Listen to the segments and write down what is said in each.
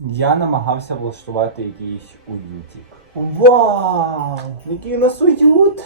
Я намагався влаштувати якийсь уютік. Вау! Який у нас уют!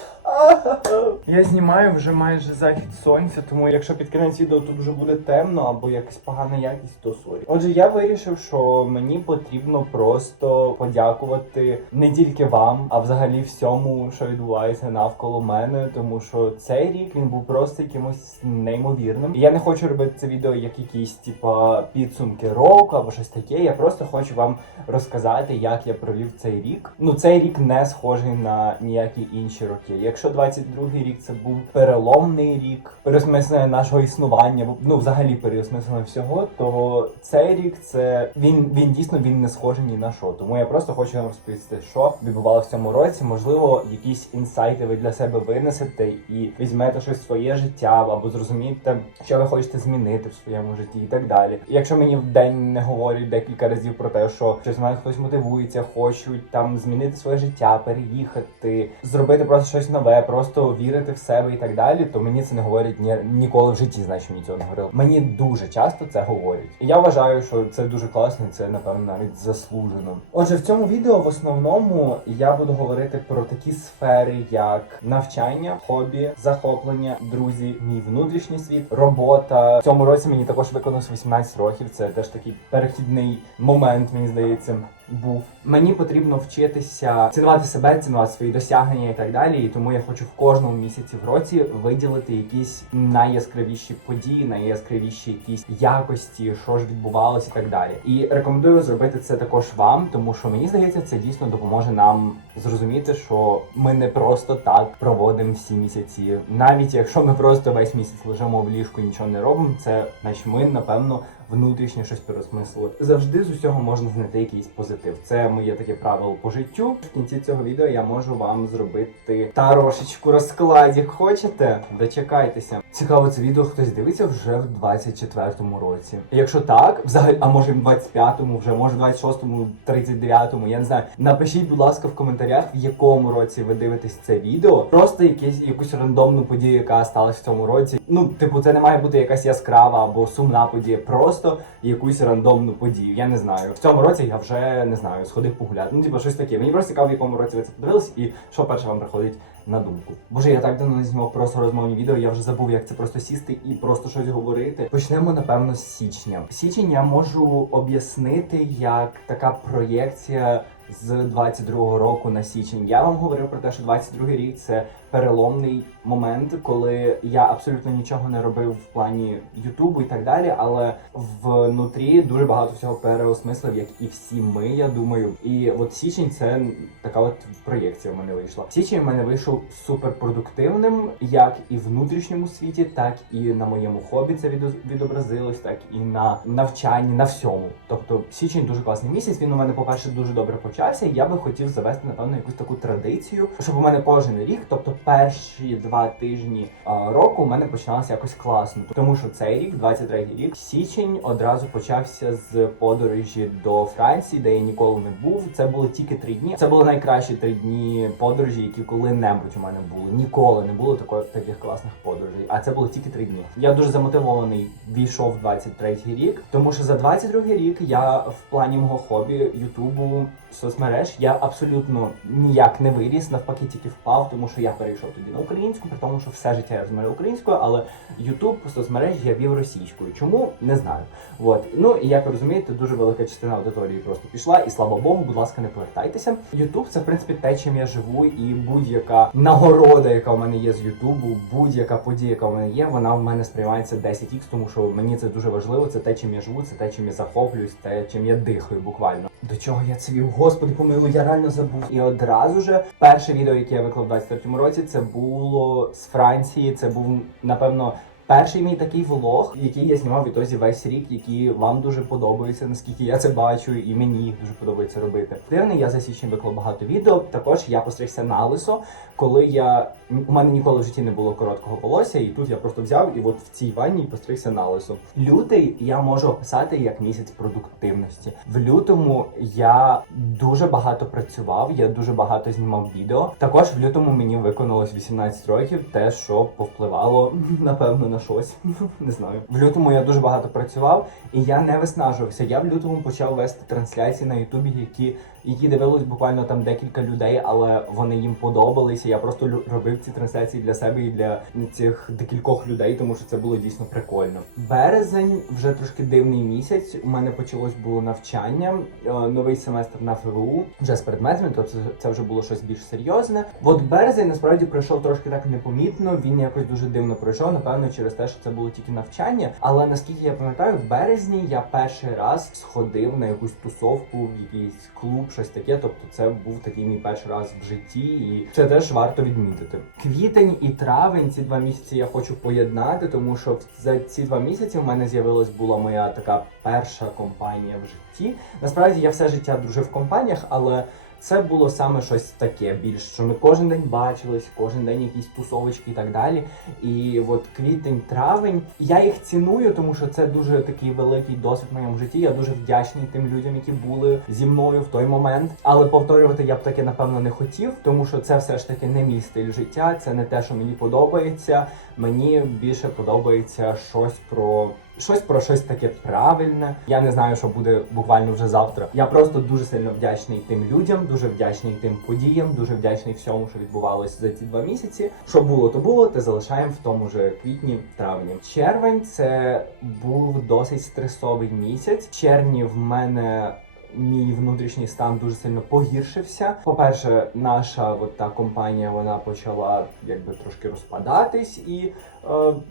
Я знімаю вже майже захід сонця, тому якщо під кінець відео тут вже буде темно або якась погана якість, то сорі. Отже, я вирішив, що мені потрібно просто подякувати не тільки вам, а взагалі всьому, що відбувається навколо мене, тому що цей рік він був просто якимось неймовірним. І я не хочу робити це відео як якісь типа підсумки року або щось таке. Я просто хочу вам розказати, як я провів цей рік. Ну, цей рік не схожий на ніякі інші роки. Якщо 22-й рік це був переломний рік, переосмислення нашого існування, ну взагалі переосмислення всього, то цей рік це він, він дійсно він не схожий ні на що. Тому я просто хочу вам розповісти, що відбувалося в цьому році. Можливо, якісь інсайти ви для себе винесете і візьмете щось в своє життя, або зрозумієте, що ви хочете змінити в своєму житті, і так далі. Якщо мені в день не говорять декілька разів про те, що щось мене хтось мотивується, хочуть там змінити своє життя, переїхати, зробити просто щось нове, просто вірити в себе і так далі, то мені це не говорять ні, ніколи в житті, значить мені цього не говорили. Мені дуже часто це говорять. І я вважаю, що це дуже класно, це напевно навіть заслужено. Отже, в цьому відео в основному я буду говорити про такі сфери, як навчання, хобі, захоплення, друзі, мій внутрішній світ, робота. В цьому році мені також виконалось 18 років. Це теж такий перехідний момент, мені здається. Був мені потрібно вчитися цінувати себе, цінувати свої досягнення і так далі. І тому я хочу в кожному місяці в році виділити якісь найяскравіші події, найяскравіші якісь якості, що ж відбувалося і так далі. І рекомендую зробити це також вам, тому що мені здається, це дійсно допоможе нам зрозуміти, що ми не просто так проводимо всі місяці. Навіть якщо ми просто весь місяць лежимо в ліжку, і нічого не робимо, це значить ми напевно внутрішньо щось переосмислити. Завжди з усього можна знайти якийсь позитив. Це моє таке правило по життю. В кінці цього відео я можу вам зробити тарошечку розкладик. Хочете? Дочекайтеся. Цікаво, це відео хтось дивиться вже в 24-му році. Якщо так, взагалі, а може в 25-му, вже може в 26-му, 39-му, я не знаю. Напишіть, будь ласка, в коментарях, в якому році ви дивитесь це відео. Просто якесь якусь рандомну подію, яка сталася в цьому році. Ну, типу, це не має бути якась яскрава або сумна подія, просто якусь рандомну подію. Я не знаю. В цьому році я вже не знаю, сходив погуляти. Ну, типу, щось таке. Мені просто цікаво, в якому році ви це подивились, і що перше вам приходить на думку. Боже, я так давно не знімав просто розмовні відео. Я вже забув, як це просто сісти і просто щось говорити. Почнемо напевно з січня. Січень я можу об'яснити як така проєкція. З 22-го року на січень я вам говорив про те, що 22-й рік це переломний момент, коли я абсолютно нічого не робив в плані Ютубу і так далі, але внутрі дуже багато всього переосмислив, як і всі ми, я думаю. І от січень це така от проєкція в мене вийшла. Січень в мене вийшов суперпродуктивним, як і в внутрішньому світі, так і на моєму хобі це відо- відобразилось, так і на навчанні, на всьому. Тобто січень дуже класний місяць. Він у мене, по-перше, дуже добре почався. Я би хотів завести, напевно, якусь таку традицію, щоб у мене кожен рік, тобто перші два тижні року, у мене починалося якось класно. Тому що цей рік, 23-й рік, січень одразу почався з подорожі до Франції, де я ніколи не був. Це було тільки три дні. Це були найкращі три дні подорожі, які коли-небудь у мене були. Ніколи не було такої таких класних подорожей. А це було тільки три дні. Я дуже замотивований війшов в 23-й рік, тому що за 22-й рік я в плані мого хобі Ютубу соцмереж я абсолютно ніяк не виріс, навпаки, тільки впав, тому що я перейшов тоді на українську, при тому, що все життя я розмовляю українською, але Ютуб соцмереж я вів російською. Чому не знаю. От ну і як ви розумієте, дуже велика частина аудиторії просто пішла, і слава Богу, будь ласка, не повертайтеся. Ютуб це в принципі те, чим я живу, і будь-яка нагорода, яка в мене є з Ютубу, будь-яка подія, яка в мене є, вона в мене сприймається 10x, тому що мені це дуже важливо. Це те, чим я живу, це те, чим я захоплююсь, те, чим я дихаю, буквально. До чого я це вів? Господи, помилуй, я реально забув. І одразу же перше відео, яке я виклав у 23-му році, це було з Франції. Це був напевно. Перший мій такий влог, який я знімав відтоді весь рік, які вам дуже подобаються, наскільки я це бачу, і мені дуже подобається робити. Активний я за січень виклав багато відео. Також я постригся на лисо, коли я у мене ніколи в житті не було короткого волосся, і тут я просто взяв і от в цій ванні постригся на лисо. Лютий я можу описати як місяць продуктивності. В лютому я дуже багато працював, я дуже багато знімав відео. Також в лютому мені виконалось 18 років, те, що повпливало напевно на щось. не знаю. В лютому я дуже багато працював, і я не виснажувався. Я в лютому почав вести трансляції на Ютубі, які, які дивилось буквально там декілька людей, але вони їм подобалися. Я просто робив ці трансляції для себе і для цих декількох людей, тому що це було дійсно прикольно. Березень вже трошки дивний місяць. У мене почалось було навчання, е, новий семестр на ФВУ вже з предметами, тобто це вже було щось більш серйозне. От березень насправді пройшов трошки так непомітно. Він якось дуже дивно пройшов. Напевно, через те, що це було тільки навчання. Але наскільки я пам'ятаю, в березні я перший раз сходив на якусь тусовку, в якийсь клуб, щось таке. Тобто, це був такий мій перший раз в житті, і це теж варто відмітити. Квітень і травень ці два місяці я хочу поєднати, тому що за ці два місяці в мене з'явилась була моя така перша компанія в житті. Насправді я все життя дружив в компаніях, але це було саме щось таке більш, що ми кожен день бачились, кожен день якісь тусовочки і так далі. І от квітень, травень, я їх ціную, тому що це дуже такий великий досвід в моєму житті. Я дуже вдячний тим людям, які були зі мною в той момент. Але повторювати я б таке напевно не хотів, тому що це все ж таки не мій стиль життя, це не те, що мені подобається. Мені більше подобається щось про. Щось про щось таке правильне. Я не знаю, що буде буквально вже завтра. Я просто дуже сильно вдячний тим людям, дуже вдячний тим подіям, дуже вдячний всьому, що відбувалося за ці два місяці. Що було, то було, те залишаємо в тому же квітні, травні. Червень це був досить стресовий місяць. В червні в мене. Мій внутрішній стан дуже сильно погіршився. По-перше, наша от та компанія вона почала якби трошки розпадатись, і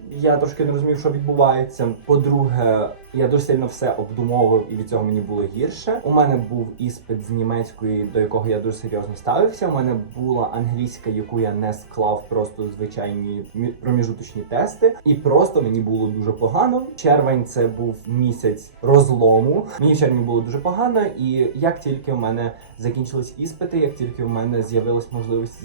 я трошки не розумів, що відбувається. По-друге, я дуже сильно все обдумовував, і від цього мені було гірше. У мене був іспит з німецької, до якого я дуже серйозно ставився. У мене була англійська, яку я не склав, просто звичайні проміжуточні тести, і просто мені було дуже погано. Червень це був місяць розлому. Мені в червні було дуже погано, і як тільки в мене закінчились іспити, як тільки в мене з'явилась можливість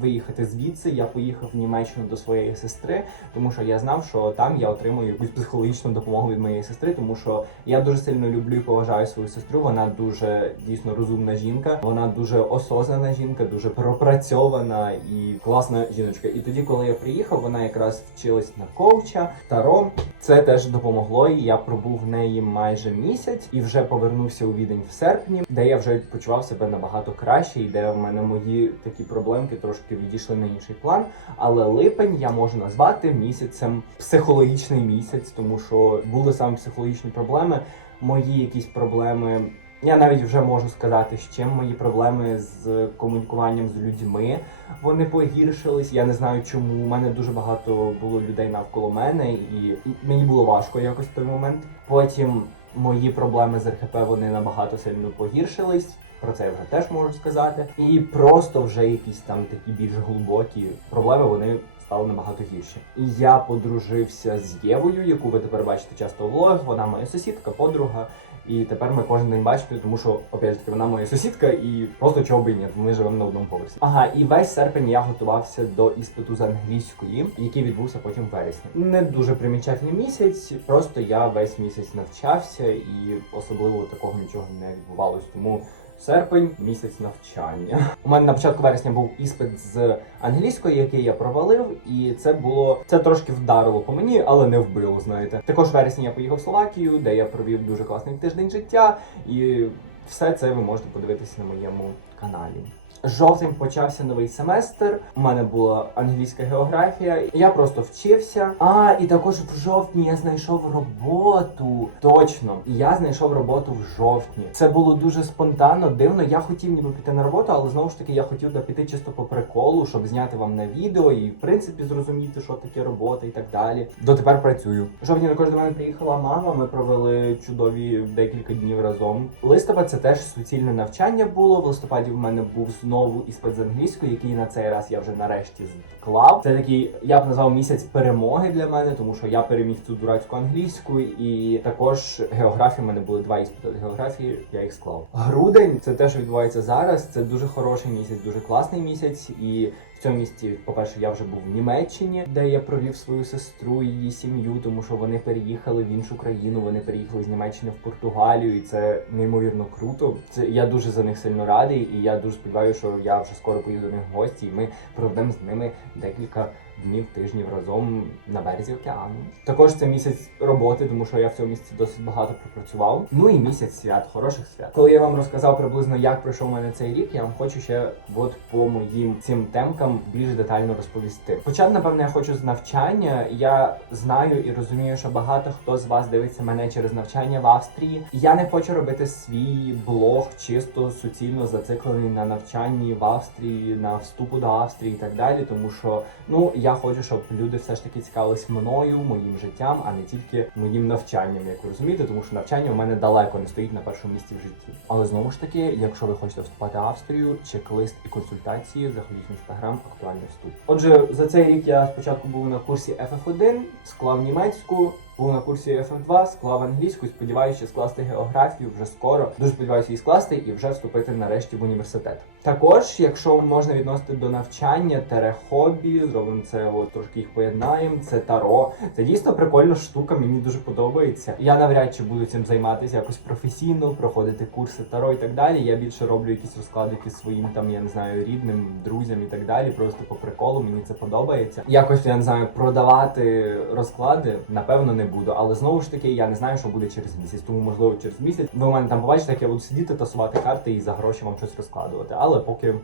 виїхати звідси, я поїхав в Німеччину до своєї сестри, тому що я знав, що там я отримую якусь психологічну допомогу від моєї сестри, тому що я дуже сильно люблю і поважаю свою сестру. Вона дуже дійсно розумна жінка, вона дуже осознана жінка, дуже пропрацьована і класна жіночка. І тоді, коли я приїхав, вона якраз вчилась на коуча таро. Це теж допомогло, і я пробув в неї майже місяць і вже повернувся у відень в серпні, де я вже почував себе набагато краще, і де в мене мої такі проблемки трошки відійшли на інший план. Але липень я можу назвати місяцем психологічний місяць, тому що були саме психологічні проблеми. Мої якісь проблеми. Я навіть вже можу сказати, з чим мої проблеми з комунікуванням з людьми вони погіршились. Я не знаю, чому. У мене дуже багато було людей навколо мене, і мені було важко якось в той момент. Потім мої проблеми з РХП вони набагато сильно погіршились. Про це я вже теж можу сказати. І просто вже якісь там такі більш глибокі проблеми вони стали набагато гірші. І я подружився з Євою, яку ви тепер бачите часто в влогах. Вона моя сусідка, подруга. І тепер ми кожен день бачимо, тому що опять таки вона моя сусідка, і просто чого і ні, ми живемо на одному поверсі. Ага, і весь серпень я готувався до іспиту з англійської, який відбувся потім в вересні. Не дуже примічательний місяць, просто я весь місяць навчався, і особливо такого нічого не відбувалось. Тому серпень місяць навчання. У мене на початку вересня був іспит з англійської, який я провалив, і це було це трошки вдарило по мені, але не вбило. Знаєте, також в вересні я поїхав в Словакію, де я провів дуже класний тиждень життя, і все це ви можете подивитися на моєму каналі. Жовтень почався новий семестр. У мене була англійська географія. Я просто вчився. А і також в жовтні я знайшов роботу. Точно, я знайшов роботу в жовтні. Це було дуже спонтанно, дивно. Я хотів ніби піти на роботу, але знову ж таки я хотів піти чисто по приколу, щоб зняти вам на відео і в принципі зрозуміти, що таке робота і так далі. Дотепер працюю. Жовтні також до мене приїхала мама. Ми провели чудові декілька днів разом. Листопад це теж суцільне навчання було. В листопаді в мене був знову іспит з англійської, який на цей раз я вже нарешті склав. Це такий, я б назвав місяць перемоги для мене, тому що я переміг цю дурацьку англійську, і також географія. У мене були два іспити географії. Я їх склав. Грудень це те, що відбувається зараз. Це дуже хороший місяць, дуже класний місяць. І цьому місті, по-перше, я вже був в Німеччині, де я провів свою сестру і її сім'ю, тому що вони переїхали в іншу країну. Вони переїхали з Німеччини в Португалію, і це неймовірно круто. Це я дуже за них сильно радий, і я дуже сподіваюся, що я вже скоро поїду до них в гості, і ми проведемо з ними декілька днів, тижнів разом на березі океану. Також це місяць роботи, тому що я в цьому місяці досить багато пропрацював. Ну і місяць свят, хороших свят. Коли я вам розказав приблизно, як пройшов у мене цей рік, я вам хочу ще от по моїм цим темкам більш детально розповісти. Почати, напевно, я хочу з навчання. Я знаю і розумію, що багато хто з вас дивиться мене через навчання в Австрії. Я не хочу робити свій блог чисто суцільно зациклений на навчанні в Австрії, на вступу до Австрії і так далі, тому що ну я хочу, щоб люди все ж таки цікавились мною, моїм життям, а не тільки моїм навчанням, як ви розумієте, тому що навчання у мене далеко не стоїть на першому місці в житті. Але знову ж таки, якщо ви хочете вступати в Австрію, чек-лист і консультації, заходіть в інстаграм, актуальний вступ. Отже, за цей рік я спочатку був на курсі FF1, склав німецьку. Був на курсі FF2, склав англійську, сподіваюся скласти географію вже скоро. Дуже сподіваюся її скласти і вже вступити нарешті в університет. Також, якщо можна відносити до навчання, тере хобі, зробимо це от трошки їх поєднаємо. Це таро. Це дійсно прикольна штука, мені дуже подобається. Я навряд чи буду цим займатися якось професійно, проходити курси таро і так далі. Я більше роблю якісь розкладики своїм там, я не знаю, рідним, друзям і так далі. Просто по приколу мені це подобається. Якось я не знаю, продавати розклади, напевно, не буду. Але знову ж таки, я не знаю, що буде через місяць. Тому можливо через місяць ви у мене там побачите, як я буду сидіти, тасувати карти і за гроші вам щось розкладувати. Але поки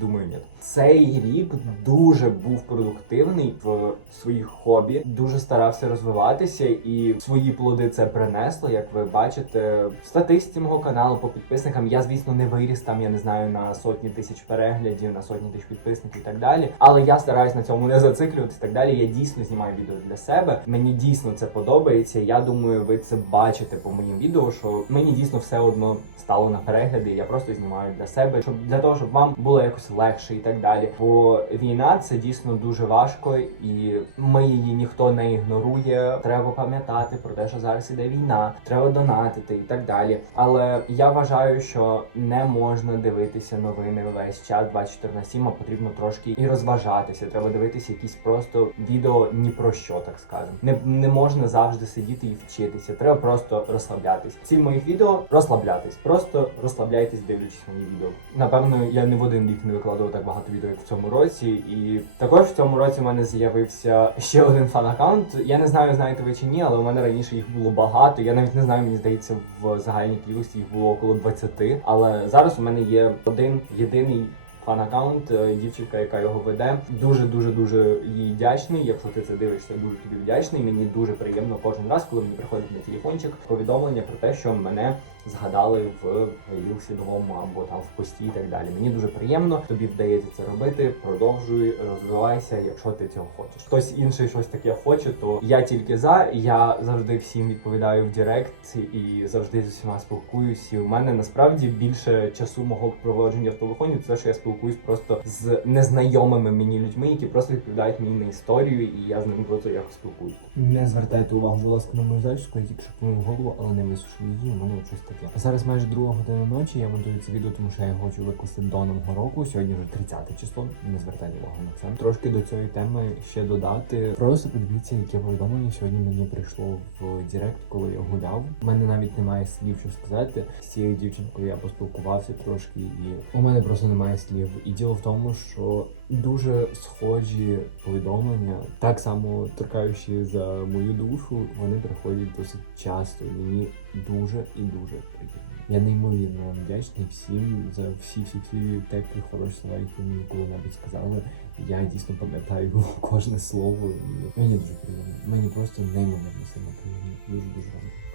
думаю, ні. Цей рік дуже був продуктивний в своїх хобі, дуже старався розвиватися, і свої плоди це принесло. Як ви бачите, в статистиці мого каналу по підписникам я, звісно, не виріс там, я не знаю, на сотні тисяч переглядів, на сотні тисяч підписників і так далі. Але я стараюсь на цьому не зациклюватися так далі. Я дійсно знімаю відео для себе. Мені дійсно це подобається. Я думаю, ви це бачите по моїм відео, що мені дійсно все одно стало на перегляди. Я просто знімаю для себе, щоб для того, щоб вам було якось легше і так далі. Бо війна це дійсно дуже важко, і ми її ніхто не ігнорує. Треба пам'ятати про те, що зараз іде війна, треба донатити і так далі. Але я вважаю, що не можна дивитися новини весь час 24 на 7, а потрібно трошки і розважатися. Треба дивитися якісь просто відео ні про що, так скажемо. Не, не можна завжди сидіти і вчитися. Треба просто розслаблятись. Ціль моїх відео розслаблятись. Просто розслабляйтесь, дивлячись мої відео. Напевно, я не в один рік не викладав так багато відео, як в цьому році. І також в цьому році у мене з'явився ще один фан-аккаунт. Я не знаю, знаєте ви чи ні, але у мене раніше їх було багато. Я навіть не знаю, мені здається, в загальній кількості їх було около 20. Але зараз у мене є один єдиний. Фан-аккаунт, е, дівчинка, яка його веде, дуже дуже дуже їй вдячний. Якщо ти це дивишся, дуже тобі вдячний. Мені дуже приємно кожен раз, коли мені приходить на телефончик повідомлення про те, що мене згадали в рілсі новому або там в пості і так далі. Мені дуже приємно. Тобі вдається це робити. Продовжуй, розвивайся, якщо ти цього хочеш. Хтось інший щось таке хоче, то я тільки за. Я завжди всім відповідаю в Директ і завжди з усіма спілкуюсь. І у мене насправді більше часу мого проводження в телефоні. Це що я спілкуюсь просто з незнайомими мені людьми, які просто відповідають мені на історію, і я з ними просто якось спілкуюсь. Не звертайте увагу, будь ласка, на мою зачіску, я тільки що голову, але не висушу її, у мене щось таке. Зараз майже друга година ночі, я монтую це відео, тому що я хочу викласти до нового року. Сьогодні вже 30 число, не звертайте увагу на це. Трошки до цієї теми ще додати. Просто подивіться, яке повідомлення сьогодні мені прийшло в Директ, коли я гуляв. У мене навіть немає слів, що сказати. З цією дівчинкою я поспілкувався трошки, і у мене просто немає слів. І діло в тому, що дуже схожі повідомлення, так само торкаючи за мою душу, вони приходять досить часто. Мені дуже і дуже приємно. Я неймовірно вам вдячний всім за всі всі ці теплі хороші слова, які мені коли-небудь сказали. Я дійсно пам'ятаю кожне слово. Мені дуже приємно. Мені просто неймовірно сильно приємно. Дуже дуже вам.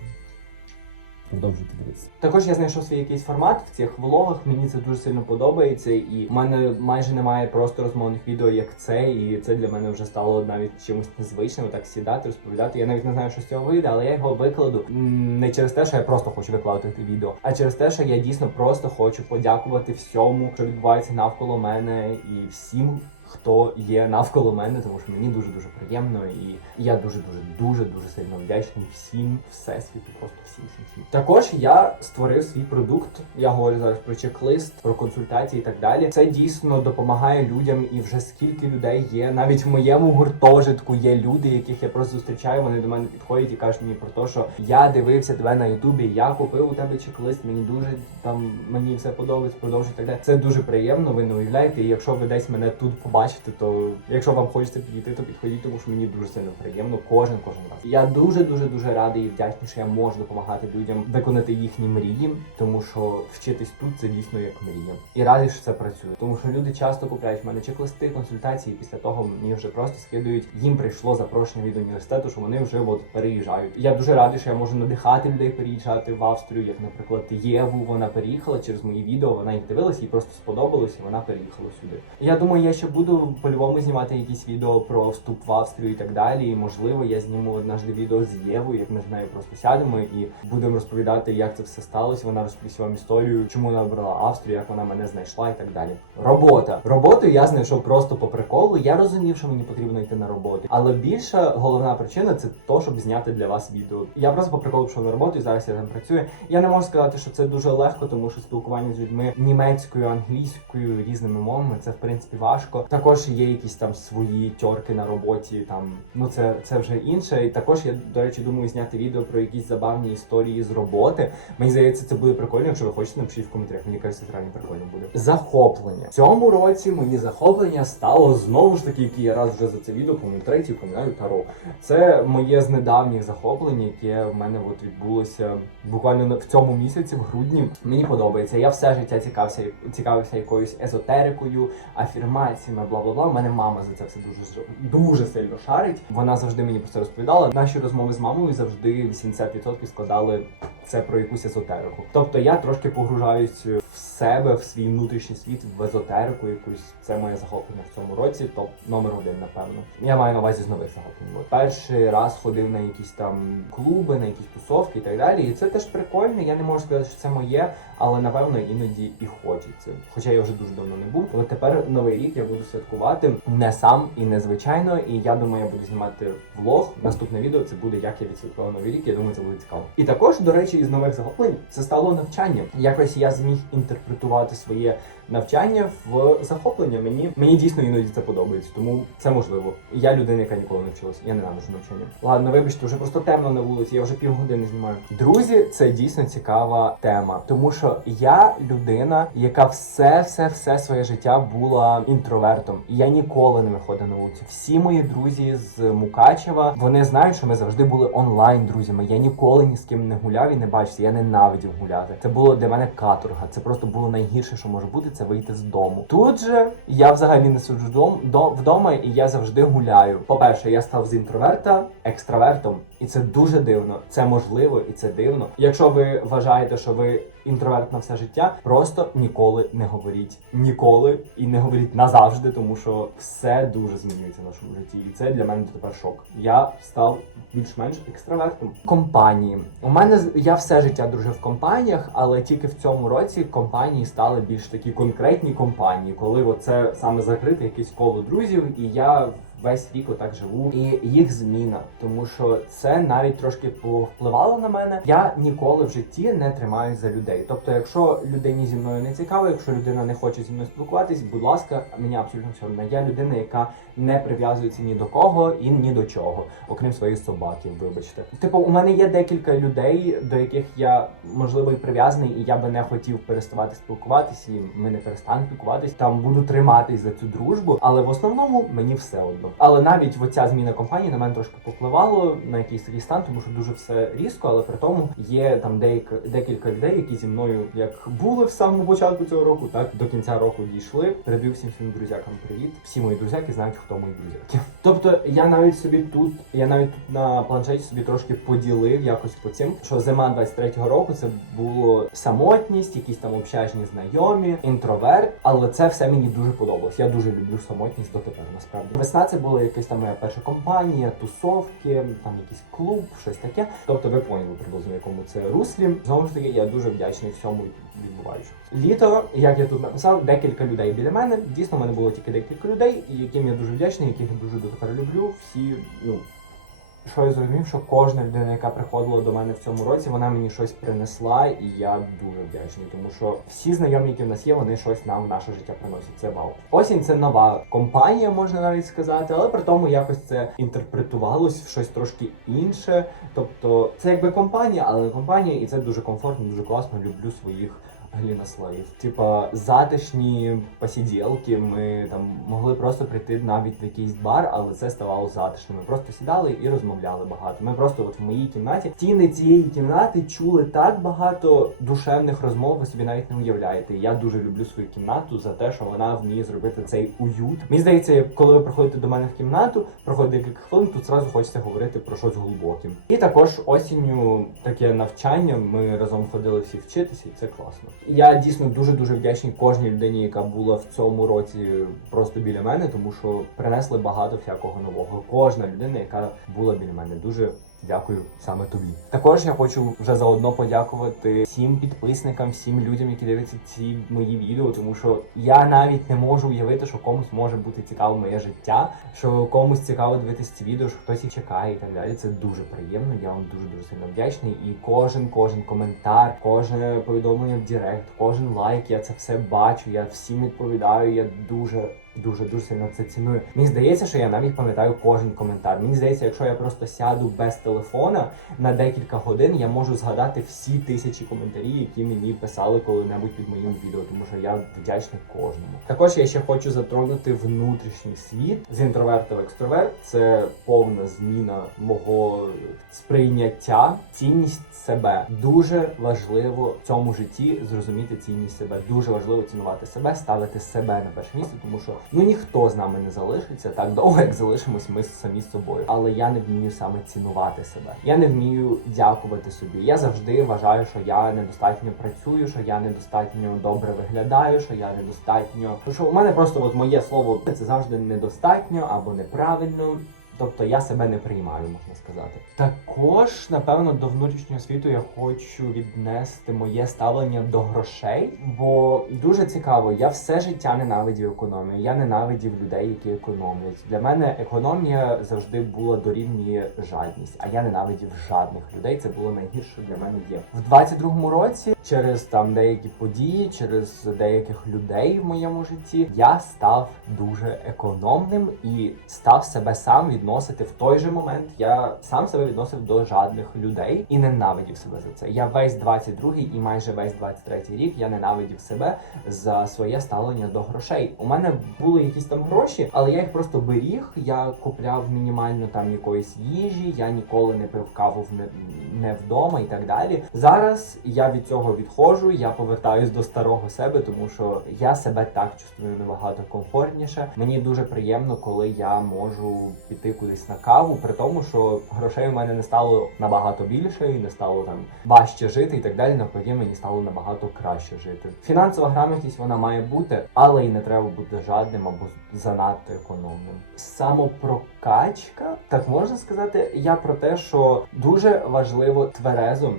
Продовжуйте дивитися. Також я знайшов свій якийсь формат в цих влогах. Мені це дуже сильно подобається, і в мене майже немає просто розмовних відео, як це, і це для мене вже стало навіть чимось незвичним. Так сідати, розповідати. Я навіть не знаю, що з цього вийде, але я його викладу не через те, що я просто хочу викладати відео, а через те, що я дійсно просто хочу подякувати всьому, що відбувається навколо мене, і всім. Хто є навколо мене, тому що мені дуже дуже приємно, і я дуже дуже дуже сильно вдячний всім всесвіту, просто всім всім всім. Також я створив свій продукт. Я говорю зараз про чек-лист, про консультації і так далі. Це дійсно допомагає людям, і вже скільки людей є. Навіть в моєму гуртожитку є люди, яких я просто зустрічаю. Вони до мене підходять і кажуть мені про те, що я дивився тебе на Ютубі, я купив у тебе чек-лист. Мені дуже там мені все подобається, продовжуй і так далі. Це дуже приємно. Ви не уявляєте. І якщо ви десь мене тут побачите, побачити, то якщо вам хочеться підійти, то підходіть, тому що мені дуже сильно приємно кожен кожен раз. Я дуже дуже дуже радий і вдячний, що я можу допомагати людям виконати їхні мрії, тому що вчитись тут це дійсно як мрія. І радий, що це працює, тому що люди часто купляють в мене чек-листи, консультації. Після того мені вже просто скидують. Їм прийшло запрошення від університету, що вони вже от переїжджають. Я дуже радий, що я можу надихати людей переїжджати в Австрію, як, наприклад, Єву. Вона переїхала через мої відео. Вона їх дивилась, їй просто сподобалось, і вона переїхала сюди. Я думаю, я ще буду по-любому знімати якісь відео про вступ в Австрію і так далі. І можливо, я зніму однажды відео з Євою, як ми з нею просто сядемо і будемо розповідати, як це все сталося. Вона розповість вам історію, чому вона обрала Австрію, як вона мене знайшла і так далі. Робота. Роботу я знайшов просто по приколу. Я розумів, що мені потрібно йти на роботу. Але більша головна причина це то, щоб зняти для вас відео. Я просто по приколу пішов на роботу і зараз я там працюю. Я не можу сказати, що це дуже легко, тому що спілкування з людьми німецькою, англійською, різними мовами це в принципі важко. Також є якісь там свої тьорки на роботі. Там ну це, це вже інше. І також я до речі думаю зняти відео про якісь забавні історії з роботи. Мені здається, це буде прикольно. Якщо ви хочете, напишіть в коментарях. Мені кажеться, це реально прикольно буде. Захоплення в цьому році мені захоплення стало знову ж таки, який я раз вже за це відео, по-моєму, третій пам'ятаю Таро. Це моє з недавніх захоплень, яке в мене от відбулося буквально в цьому місяці, в грудні. Мені подобається. Я все життя цікавився, цікавився якоюсь езотерикою, афірмаціями, бла бла бла. У мене мама за це все дуже дуже сильно шарить. Вона завжди мені про це розповідала. Наші розмови з мамою завжди 80% складали це про якусь езотерику. Тобто я трошки погружаюсь в себе, в свій внутрішній світ, в езотерику якусь. Це моє захоплення в цьому році. Топ номер один, напевно. Я маю на увазі з нових захоплень. От Перший раз ходив на якісь там клуби, на якісь тусовки і так далі. І це теж прикольно. Я не можу сказати, що це моє, але напевно іноді і хочеться. Хоча я вже дуже давно не був. От тепер новий рік я буду святкувати не сам і незвичайно. І я думаю, я буду знімати влог. Наступне відео це буде як я відсвяткував новий рік. Я думаю, це буде цікаво. І також, до речі, із нових захоплень це стало навчання. Якось я зміг інтерпретувати своє навчання в захоплення. Мені мені дійсно іноді це подобається, тому це можливо. Я людина, яка ніколи не вчилася. Я ненавиджу навчання. Ладно, вибачте, вже просто темно на вулиці. Я вже півгодини знімаю. Друзі, це дійсно цікава тема, тому що я людина, яка все, все, все своє життя була інтровертом. І я ніколи не виходив на вулицю. Всі мої друзі з Мукачева вони знають, що ми завжди були онлайн друзями. Я ніколи ні з ким не гуляв і не бачився. Я ненавидів гуляти. Це було для мене каторга. Це просто було найгірше, що може бути, це вийти з дому. Тут же я взагалі не сиджу дом, до, вдома, і я завжди гуляю. По-перше, я став з інтроверта екстравертом, і це дуже дивно. Це можливо і це дивно. Якщо ви вважаєте, що ви інтроверт на все життя, просто ніколи не говоріть ніколи і не говоріть назавжди, тому що все дуже змінюється в нашому житті, і це для мене тепер шок. Я став більш-менш екстравертом. Компанії у мене я все життя дружив в компаніях, але тільки в цьому році компанії стали більш такі конкретні компанії, коли оце саме закрите якесь коло друзів, і я. Весь рік отак живу, і їх зміна, тому що це навіть трошки повпливало на мене. Я ніколи в житті не тримаюсь за людей. Тобто, якщо людині зі мною не цікаво, якщо людина не хоче зі мною спілкуватись, будь ласка, мені абсолютно все одно. Я людина, яка не прив'язується ні до кого і ні до чого, окрім своїх собаків. Вибачте, типу, у мене є декілька людей, до яких я можливо і прив'язаний, і я би не хотів переставати спілкуватись, і ми не перестанемо спілкуватись. Там буду триматись за цю дружбу, але в основному мені все одно. Але навіть оця зміна компанії на мене трошки попливало на якийсь такий стан, тому що дуже все різко, але при тому є там деяка декілька людей, які зі мною як були в самому початку цього року, так до кінця року дійшли. Передаю всім своїм друзякам привіт. Всі мої друзяки знають, хто мої друзяки. Тобто я навіть собі тут, я навіть тут на планшеті собі трошки поділив якось по цим, що зима 23-го року це було самотність, якісь там общажні знайомі, інтроверт, але це все мені дуже подобалось. Я дуже люблю самотність дотепер. Насправді весна це була якась там моя перша компанія, тусовки, там якийсь клуб, щось таке. Тобто ви поняли приблизно якому це руслі. Знову ж таки, я дуже вдячний всьому відбуваючому. Літо, як я тут написав, декілька людей біля мене. Дійсно, в мене було тільки декілька людей, яким я дуже вдячний, яких я дуже дотепер люблю. Всі, ну. Що я зрозумів, що кожна людина, яка приходила до мене в цьому році, вона мені щось принесла, і я дуже вдячний, тому що всі знайомі, які в нас є, вони щось нам в наше життя приносять. Це вау. Осінь це нова компанія, можна навіть сказати, але при тому якось це інтерпретувалось в щось трошки інше. Тобто, це якби компанія, але не компанія, і це дуже комфортно, дуже класно. Люблю своїх глінослоїв. Типа затишні посіділки. Ми там могли просто прийти навіть в якийсь бар, але це ставало затишним. Ми просто сідали і розмовляли багато. Ми просто от в моїй кімнаті стіни цієї кімнати чули так багато душевних розмов. Ви собі навіть не уявляєте. Я дуже люблю свою кімнату за те, що вона вміє зробити цей уют. Мені здається, коли ви приходите до мене в кімнату, проходить декілька хвилин, тут зразу хочеться говорити про щось глибоке. І також осінню таке навчання. Ми разом ходили всі вчитися, і це класно. Я дійсно дуже дуже вдячний кожній людині, яка була в цьому році просто біля мене, тому що принесли багато всякого нового. Кожна людина, яка була біля мене, дуже. Дякую саме тобі. Також я хочу вже заодно подякувати всім підписникам, всім людям, які дивляться ці мої відео, тому що я навіть не можу уявити, що комусь може бути цікаво моє життя, що комусь цікаво дивитися ці відео, що хтось їх чекає і так далі. Це дуже приємно. Я вам дуже дуже сильно вдячний. І кожен, кожен коментар, кожне повідомлення в Директ, кожен лайк, я це все бачу. Я всім відповідаю. Я дуже. Дуже дуже сильно це ціную. Мені здається, що я навіть пам'ятаю кожен коментар. Мені здається, якщо я просто сяду без телефона на декілька годин, я можу згадати всі тисячі коментарів, які мені писали коли-небудь під моїм відео, тому що я вдячний кожному. Також я ще хочу затронути внутрішній світ з інтроверта в екстроверт. Це повна зміна мого сприйняття, цінність себе. Дуже важливо в цьому житті зрозуміти цінність себе. Дуже важливо цінувати себе, ставити себе на перше місце, тому що ну ніхто з нами не залишиться так довго, як залишимось ми самі з собою. Але я не вмію саме цінувати себе. Я не вмію дякувати собі. Я завжди вважаю, що я недостатньо працюю, що я недостатньо добре виглядаю, що я недостатньо. Що у мене просто от моє слово це завжди недостатньо або неправильно. Тобто я себе не приймаю, можна сказати. Також, напевно, до внутрішнього світу я хочу віднести моє ставлення до грошей, бо дуже цікаво, я все життя ненавидів економію. Я ненавидів людей, які економлять. Для мене економія завжди була дорівнює жадність, а я ненавидів жадних людей. Це було найгірше для мене є. В 22-му році, через там деякі події, через деяких людей в моєму житті, я став дуже економним і став себе сам відносити в той же момент. Я сам себе відносив до жадних людей і ненавидів себе за це. Я весь 22-й і майже весь 23-й рік я ненавидів себе за своє ставлення до грошей. У мене були якісь там гроші, але я їх просто беріг. Я купляв мінімально там якоїсь їжі. Я ніколи не пив каву в не, не вдома і так далі. Зараз я від цього відходжу. Я повертаюсь до старого себе, тому що я себе так чувствую набагато комфортніше. Мені дуже приємно, коли я можу піти кудись на каву, при тому, що грошей у мене не стало набагато більше, і не стало там важче жити і так далі. Навпаки, мені стало набагато краще жити. Фінансова грамотність вона має бути, але й не треба бути жадним або занадто економним. Самопрокачка, так можна сказати, я про те, що дуже важливо тверезо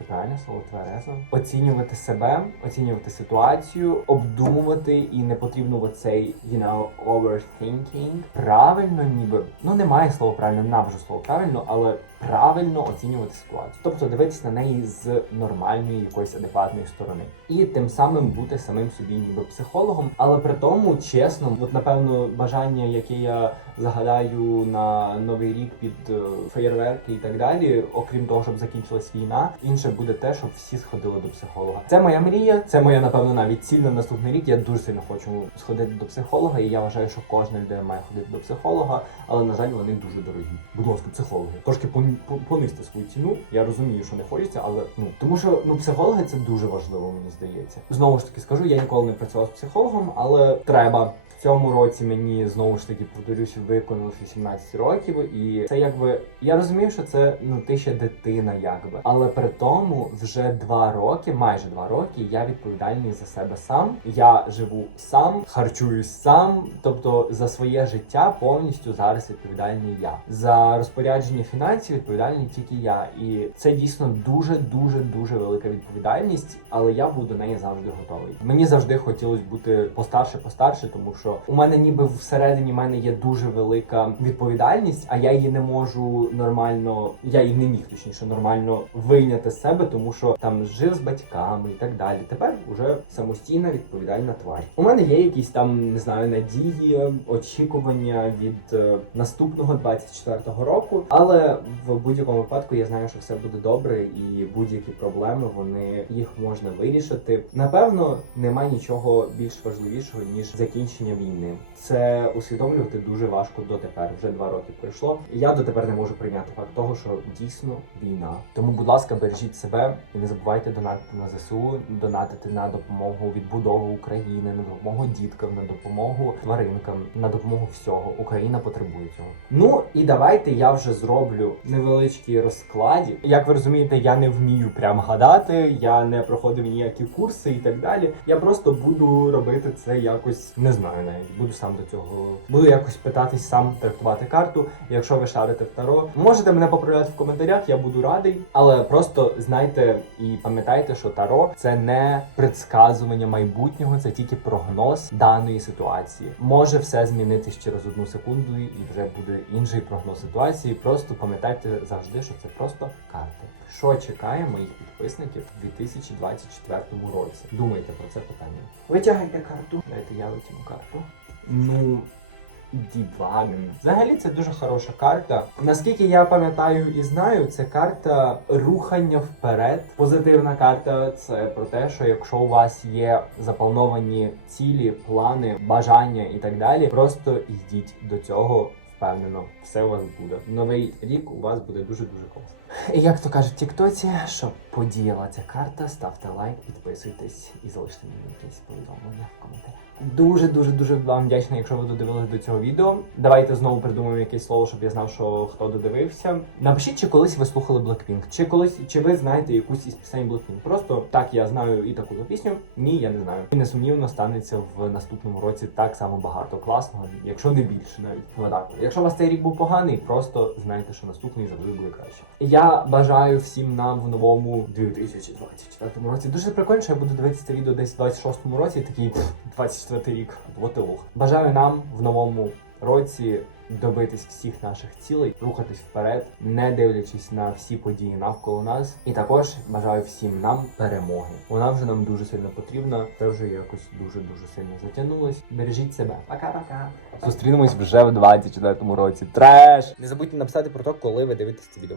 це правильне слово тверезо. Оцінювати себе, оцінювати ситуацію, обдумувати і не потрібно оцей you know, overthinking. Правильно, ніби ну немає слова правильно, ненавижу слово правильно, але правильно оцінювати ситуацію. Тобто дивитися на неї з нормальної якоїсь адекватної сторони. І тим самим бути самим собі ніби психологом, але при тому чесно, от напевно бажання, яке я загадаю на новий рік під е, феєрверки і так далі, окрім того, щоб закінчилась війна, інше буде те, щоб всі сходили до психолога. Це моя мрія, це моя, напевно, навіть ціль на наступний рік. Я дуже сильно хочу сходити до психолога, і я вважаю, що кожна людина має ходити до психолога, але на жаль, вони дуже дорогі. Будь ласка, психологи. Трошки пон- пон- свою ціну. Я розумію, що не хочеться, але ну тому що ну психологи це дуже важливо, мені здається. Знову ж таки скажу, я ніколи не працював з психологом, але треба. Цьому році мені знову ж таки повторюся, виконалося 17 років, і це якби я розумію, що це ну ти ще дитина, якби, але при тому вже два роки, майже два роки, я відповідальний за себе сам. Я живу сам, харчуюсь сам, тобто за своє життя повністю зараз відповідальний я. За розпорядження фінансів відповідальний тільки я. І це дійсно дуже дуже дуже велика відповідальність, але я буду до неї завжди готовий. Мені завжди хотілося бути постарше, постарше, тому що у мене ніби всередині мене є дуже велика відповідальність, а я її не можу нормально, я її не міг точніше нормально вийняти з себе, тому що там жив з батьками і так далі. Тепер уже самостійна відповідальна тварь. У мене є якісь там не знаю надії, очікування від е, наступного 24-го року, але в будь-якому випадку я знаю, що все буде добре, і будь-які проблеми вони їх можна вирішити. Напевно, немає нічого більш важливішого ніж закінчення війни. Це усвідомлювати дуже важко дотепер. Вже два роки пройшло. І я дотепер не можу прийняти факт того, що дійсно війна. Тому, будь ласка, бережіть себе і не забувайте донатити на ЗСУ, донатити на допомогу відбудову України, на допомогу діткам, на допомогу тваринкам, на допомогу всього. Україна потребує цього. Ну і давайте я вже зроблю невеличкий розкладі. Як ви розумієте, я не вмію прям гадати, я не проходив ніякі курси і так далі. Я просто буду робити це якось не знаю навіть. Буду сам до цього. Буду якось питатись сам трактувати карту. Якщо ви шарите в таро, можете мене поправляти в коментарях, я буду радий. Але просто знайте і пам'ятайте, що таро це не предсказування майбутнього, це тільки прогноз даної ситуації. Може все змінитись через одну секунду, і вже буде інший прогноз ситуації. Просто пам'ятайте завжди, що це просто карти. Що чекає моїх підписників у 2024 році? Думайте про це питання. Витягайте карту. Дайте я витягну карту. Ну. Діваген. Взагалі це дуже хороша карта. Наскільки я пам'ятаю і знаю, це карта рухання вперед. Позитивна карта це про те, що якщо у вас є заплановані цілі, плани, бажання і так далі, просто йдіть до цього впевнено. Все у вас буде. Новий рік у вас буде дуже дуже класно. І як то кажуть Тіктоці, щоб подіяла ця карта, ставте лайк, підписуйтесь і залиште мені якесь повідомлення в коментарях. Дуже дуже вам вдячний, якщо ви додивились до цього відео. Давайте знову придумаємо якесь слово, щоб я знав, що хто додивився. Напишіть, чи колись ви слухали Blackpink, чи колись чи ви знаєте якусь із пісень Blackpink. Просто так я знаю і таку пісню. Ні, я не знаю. І несумнівно станеться в наступному році так само багато класного, якщо не більше навіть. Ну так. Якщо у вас цей рік був поганий, просто знайте, що наступний завжди буде краще. Я бажаю всім нам в новому 2024 році. Дуже прикольно, що я буду дивитися це відео десь в 26-му році, такий 24 рік. Вот. Бажаю нам в новому році добитись всіх наших цілей, рухатись вперед, не дивлячись на всі події навколо нас. І також бажаю всім нам перемоги. Вона вже нам дуже сильно потрібна. Це вже якось дуже дуже сильно затягнулось. Бережіть себе. Пока-пока. Зустрінемось вже в 24 році. Треш! Не забудьте написати про те, коли ви дивитесь це відео.